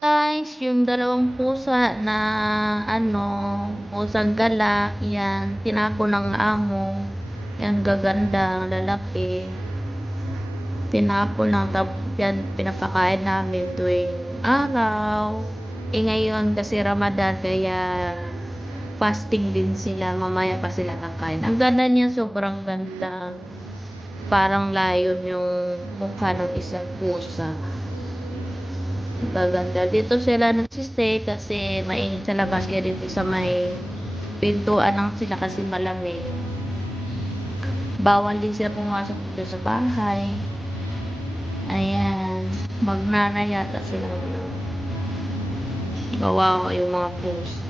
Guys, yung dalawang pusa na pusang gala, yan, tinapon ng amo. Yan, gaganda, lalaki. Tinapon lang, tapos yan, pinapakain namin tuwing araw. Ngayon kasi Ramadan, kaya fasting din sila, mamaya pa sila kakain. Ang ganda niya, sobrang ganda. Parang lion yung mukha ng isang pusa. Maganda. Dito sila nagsistay kasi mainit sa labas, kaya dito sa may pintuan lang sila kasi malamig. Bawal din sila pumasok dito sa bahay. Ayan. Magnanay yata sila. Kawawa yung mga pusa.